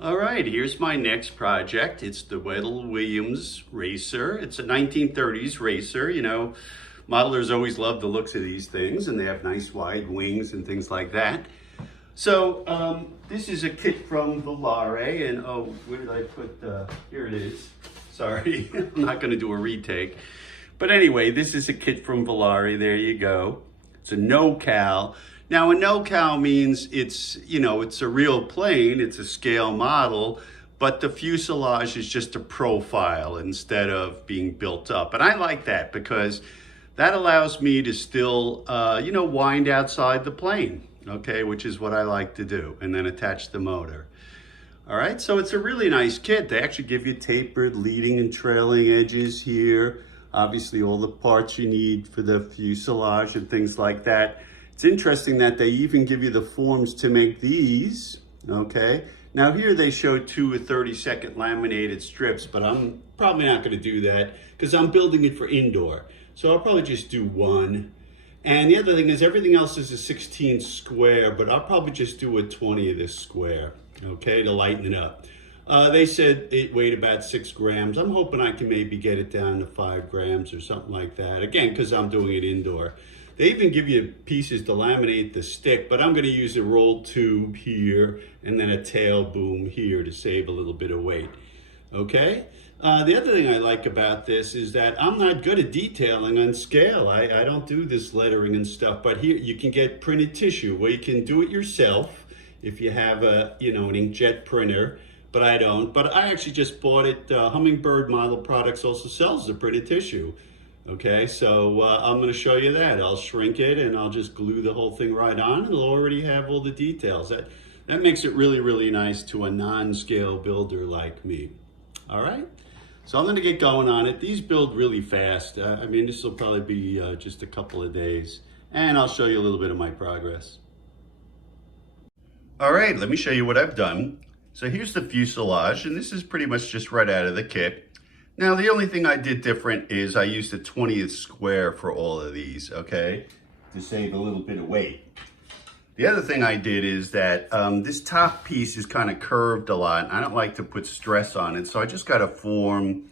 All right, here's my next project. It's the Wedell Williams racer. It's a 1930s racer. You know, modelers always love the looks of these things, and they have nice wide wings and things like that. So this is a kit from Volare, and oh, where did I put here it is. Sorry, I'm not going to do a retake. But anyway, this is a kit from Volare. There you go. It's a no-cal. Now, a no-cal means it's a real plane, it's a scale model, but the fuselage is just a profile instead of being built up. And I like that because that allows me to still, wind outside the plane, okay, which is what I like to do, and then attach the motor. All right, so it's a really nice kit. They actually give you tapered leading and trailing edges here. Obviously, all the parts you need for the fuselage and things like that. It's interesting that they even give you the forms to make these, okay? Now here they show 2 30-second laminated strips, but I'm probably not gonna do that because I'm building it for indoor. So I'll probably just do one. And the other thing is everything else is a 16 square, but I'll probably just do a 20 of this square, okay, to lighten it up. They said it weighed about 6 grams. I'm hoping I can maybe get it down to 5 grams or something like that. Again, because I'm doing it indoor. They even give you pieces to laminate the stick, but I'm going to use a rolled tube here and then a tail boom here to save a little bit of weight. Okay? The other thing I like about this is that I'm not good at detailing on scale. I don't do this lettering and stuff, but here you can get printed tissue where you can do it yourself if you have an inkjet printer, but I don't. But I actually just bought it. Hummingbird Model Products also sells the printed tissue. Okay, so I'm going to show you that. I'll shrink it and I'll just glue the whole thing right on, and it'll already have all the details. That makes it really, really nice to a non-scale builder like me. All right, so I'm going to get going on it. These build really fast. This will probably be just a couple of days, and I'll show you a little bit of my progress. All right, let me show you what I've done. So here's the fuselage, and this is pretty much just right out of the kit. Now, the only thing I did different is I used a 20th square for all of these, okay, to save a little bit of weight. The other thing I did is that this top piece is kind of curved a lot. I don't like to put stress on it, so I just got a form,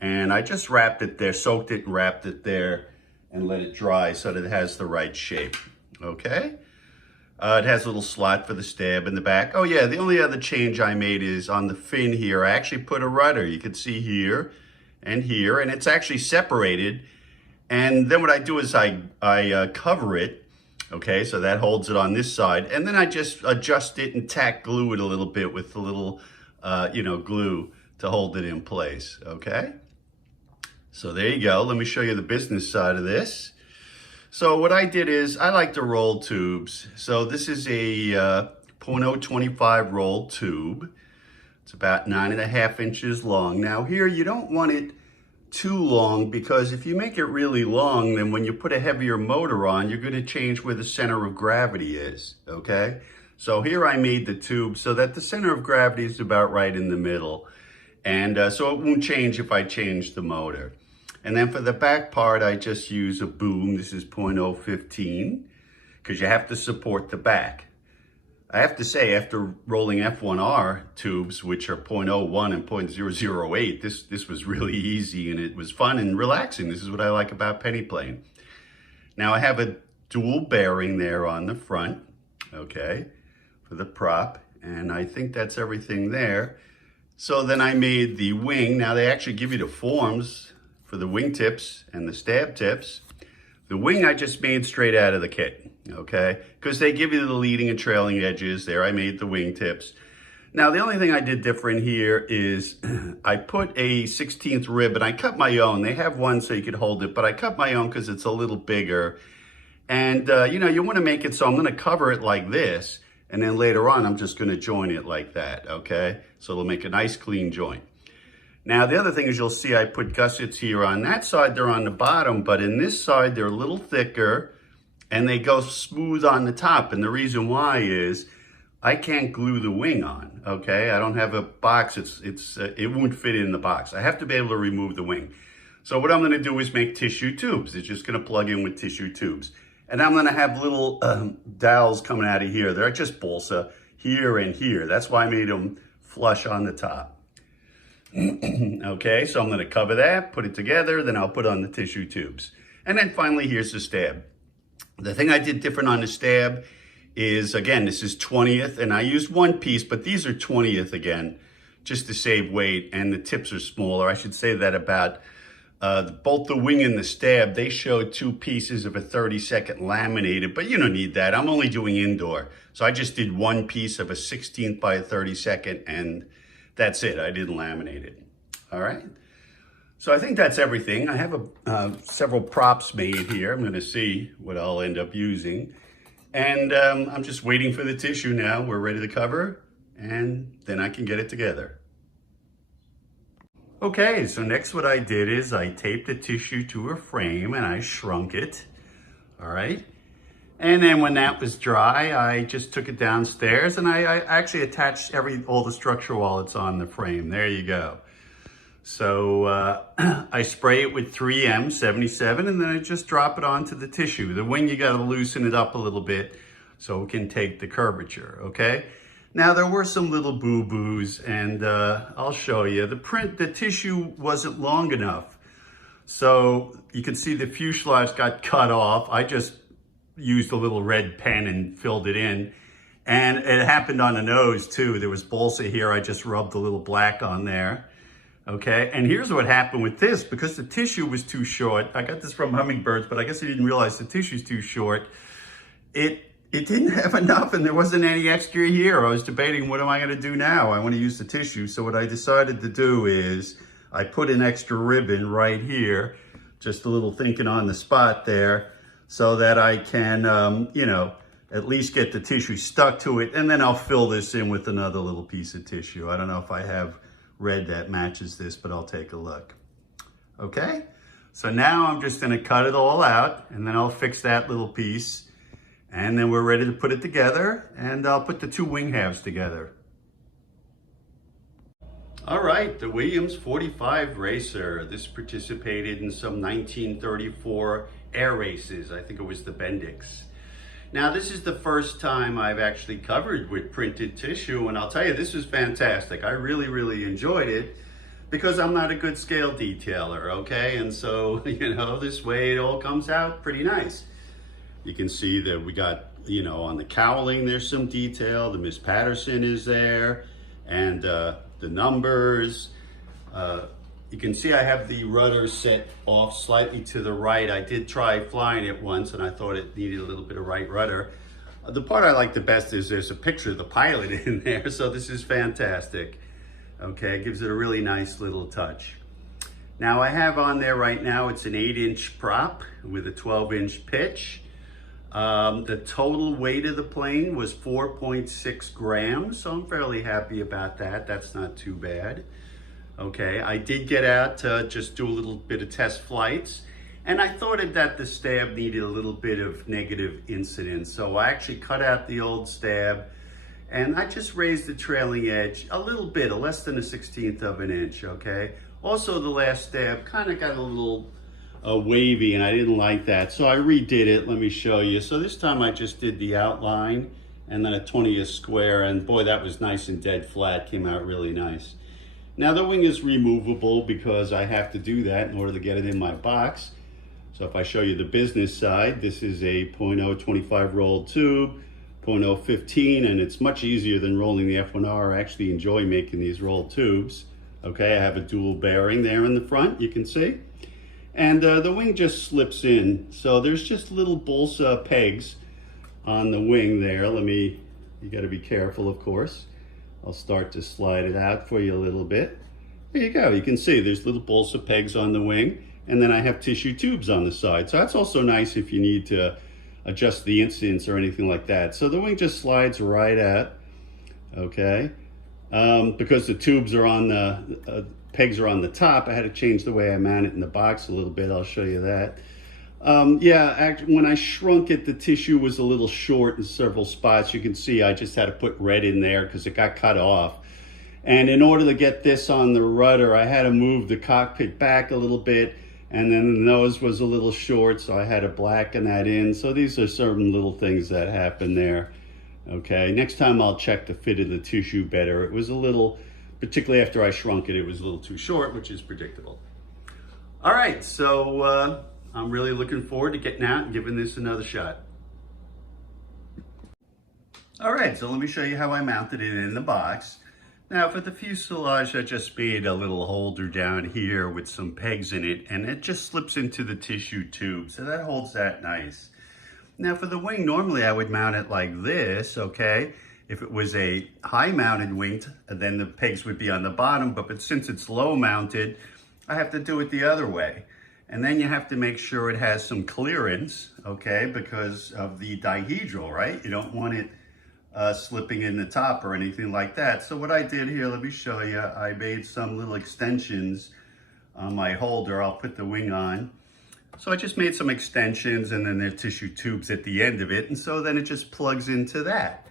and I just wrapped it there, soaked it and wrapped it there, and let it dry so that it has the right shape, okay? It has a little slot for the stab in the back. Oh yeah, the only other change I made is on the fin here, I actually put a rudder. You can see here, and it's actually separated. And then what I do is I cover it, okay, so that holds it on this side. And then I just adjust it and tack glue it a little bit with the little, glue to hold it in place, okay? So there you go. Let me show you the business side of this. So what I did is I like to roll tubes. So this is a .025 roll tube. It's about 9.5 inches long. Now here you don't want it too long because if you make it really long, then when you put a heavier motor on, you're going to change where the center of gravity is, okay? So here I made the tube so that the center of gravity is about right in the middle. And so it won't change if I change the motor. And then for the back part, I just use a boom. This is .015 because you have to support the back. I have to say, after rolling F1R tubes, which are .01 and .008, this was really easy and it was fun and relaxing. This is what I like about penny plane. Now I have a dual bearing there on the front, okay, for the prop. And I think that's everything there. So then I made the wing. Now they actually give you the forms for the wing tips and the stab tips. The wing I just made straight out of the kit, okay? Because they give you the leading and trailing edges. There I made the wing tips. Now the only thing I did different here is I put a 16th rib and I cut my own. They have one so you could hold it, but I cut my own because it's a little bigger. And you want to make it so I'm going to cover it like this, and then later on I'm just going to join it like that, okay? So it'll make a nice clean joint. Now, the other thing is you'll see I put gussets here. On that side, they're on the bottom, but in this side, they're a little thicker, and they go smooth on the top. And the reason why is I can't glue the wing on, okay? I don't have a box. It won't fit in the box. I have to be able to remove the wing. So what I'm going to do is make tissue tubes. It's just going to plug in with tissue tubes. And I'm going to have little dowels coming out of here. They're just balsa here and here. That's why I made them flush on the top. Okay, so I'm gonna cover that, put it together, then I'll put on the tissue tubes. And then finally, here's the stab. The thing I did different on the stab is, again, this is 20th, and I used one piece, but these are 20th again, just to save weight, and the tips are smaller. I should say that about both the wing and the stab, they showed 2 pieces of a 30-second laminated, but you don't need that. I'm only doing indoor. So I just did 1 piece of a 16th by a 32nd, and that's it. I didn't laminate it. All right. So I think that's everything. I have several props made here. I'm gonna see what I'll end up using. And I'm just waiting for the tissue now. We're ready to cover, and then I can get it together. Okay, so next what I did is I taped the tissue to a frame and I shrunk it, all right? And then when that was dry, I just took it downstairs and I actually attached all the structure while it's on the frame. There you go. So I spray it with 3M 77 and then I just drop it onto the tissue. The wing, you gotta loosen it up a little bit so it can take the curvature, okay? Now there were some little boo-boos and I'll show you. The tissue wasn't long enough. So you can see the fuselage got cut off. I just used a little red pen and filled it in. And it happened on the nose too. There was balsa here. I just rubbed a little black on there. Okay, and here's what happened with this. Because the tissue was too short, I got this from Hummingbirds, but I guess I didn't realize the tissue's too short. It didn't have enough and there wasn't any extra here. I was debating, what am I gonna do now? I wanna use the tissue. So what I decided to do is I put an extra ribbon right here, just a little thinking on the spot there, so that I can, you know, at least get the tissue stuck to it. And then I'll fill this in with another little piece of tissue. I don't know if I have red that matches this, but I'll take a look. Okay, so now I'm just gonna cut it all out and then I'll fix that little piece and then we're ready to put it together and I'll put the 2 wing halves together. All right, the Williams 45 racer. This participated in some 1934 air races. I think it was the Bendix. Now, this is the first time I've actually covered with printed tissue, and I'll tell you, this was fantastic. I really, really enjoyed it because I'm not a good scale detailer, okay? And so, you know, this way it all comes out pretty nice. You can see that we got, you know, on the cowling, there's some detail. The Miss Patterson is there, and the numbers. You can see I have the rudder set off slightly to the right. I did try flying it once and I thought it needed a little bit of right rudder. The part I like the best is there's a picture of the pilot in there, so this is fantastic. Okay, it gives it a really nice little touch. Now I have on there right now, it's an 8-inch prop with a 12-inch pitch. The total weight of the plane was 4.6 grams, so I'm fairly happy about that. That's not too bad. Okay, I did get out to just do a little bit of test flights, and I thought that the stab needed a little bit of negative incidence. So I actually cut out the old stab, and I just raised the trailing edge a little bit, less than a 1/16 of an inch, okay? Also, the last stab kind of got a little wavy, and I didn't like that. So I redid it, let me show you. So this time I just did the outline, and then a 20th square, and boy, that was nice and dead flat, came out really nice. Now the wing is removable because I have to do that in order to get it in my box. So if I show you the business side, this is a .025 rolled tube, .015, and it's much easier than rolling the F1R. I actually enjoy making these rolled tubes. Okay, I have a dual bearing there in the front, you can see. And the wing just slips in. So there's just little balsa pegs on the wing there. You gotta be careful, of course. I'll start to slide it out for you a little bit. There you go. You can see there's little balsa pegs on the wing, and then I have tissue tubes on the side. So that's also nice if you need to adjust the incidence or anything like that. So the wing just slides right out, okay? Because the tubes are on the, pegs are on the top, I had to change the way I mount it in the box a little bit. I'll show you that. Actually, when I shrunk it, the tissue was a little short in several spots. You can see I just had to put red in there because it got cut off. And in order to get this on the rudder, I had to move the cockpit back a little bit, and then the nose was a little short, so I had to blacken that in. So these are certain little things that happen there. Okay, next time I'll check the fit of the tissue better. It was a little, particularly after I shrunk it, it was a little too short, which is predictable. All right, so I'm really looking forward to getting out and giving this another shot. All right, so let me show you how I mounted it in the box. Now for the fuselage, I just made a little holder down here with some pegs in it, and it just slips into the tissue tube, so that holds that nice. Now for the wing, normally I would mount it like this, okay? If it was a high mounted wing, then the pegs would be on the bottom, but since it's low mounted, I have to do it the other way. And then you have to make sure it has some clearance, okay? Because of the dihedral, right? You don't want it slipping in the top or anything like that. So what I did here, let me show you. I made some little extensions on my holder. I'll put the wing on. So I just made some extensions, and then there are tissue tubes at the end of it. And so then it just plugs into that,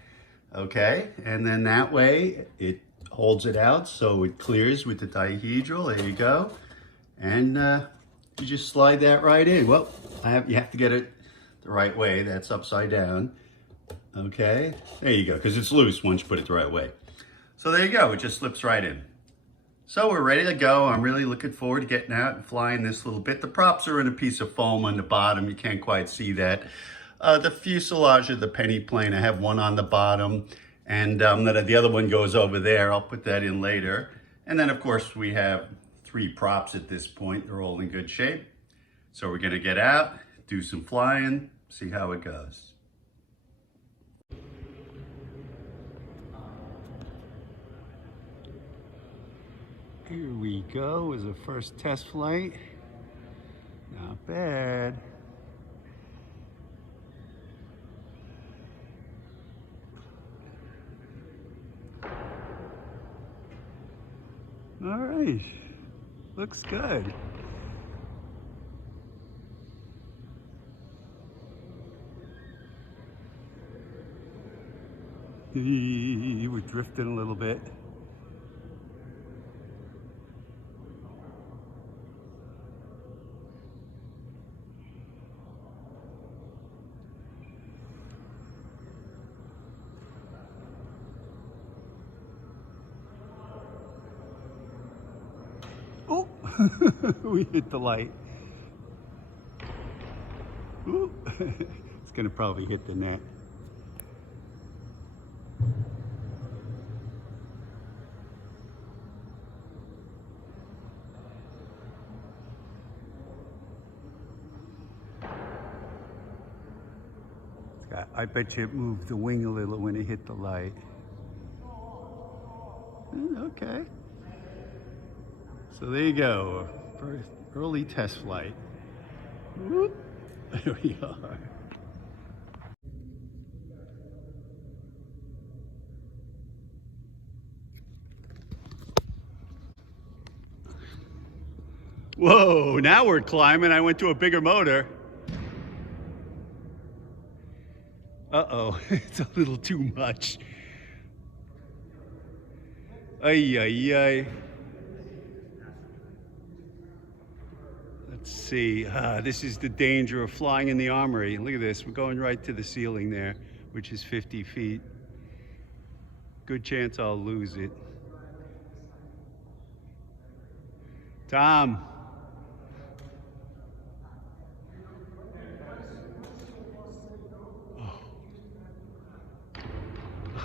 okay? And then that way it holds it out so it clears with the dihedral. There you go. And you just slide that right in. Well, you have to get it the right way. That's upside down. Okay, there you go, because it's loose once you put it the right way. So there you go, it just slips right in. So we're ready to go. I'm really looking forward to getting out and flying this little bit. The props are in a piece of foam on the bottom. You can't quite see that. The fuselage of the penny plane, I have one on the bottom, and the other one goes over there. I'll put that in later. And then of course we have 3 props at this point. They're all in good shape. So we're gonna get out, do some flying, see how it goes. Here we go, is the first test flight. Not bad. All right, looks good. We're drifting a little bit. Oh, we hit the light. Ooh. It's gonna probably hit the net. I bet you it moved the wing a little when it hit the light. Okay. So there you go, first early test flight. Whoop. There we are. Whoa, now we're climbing. I went to a bigger motor. Uh-oh, it's a little too much. Ay, ay, ay. Let's see, this is the danger of flying in the armory. Look at this, we're going right to the ceiling there, which is 50 feet. Good chance I'll lose it. Tom.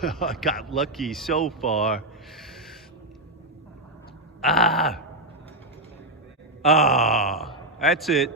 I got lucky so far. That's it.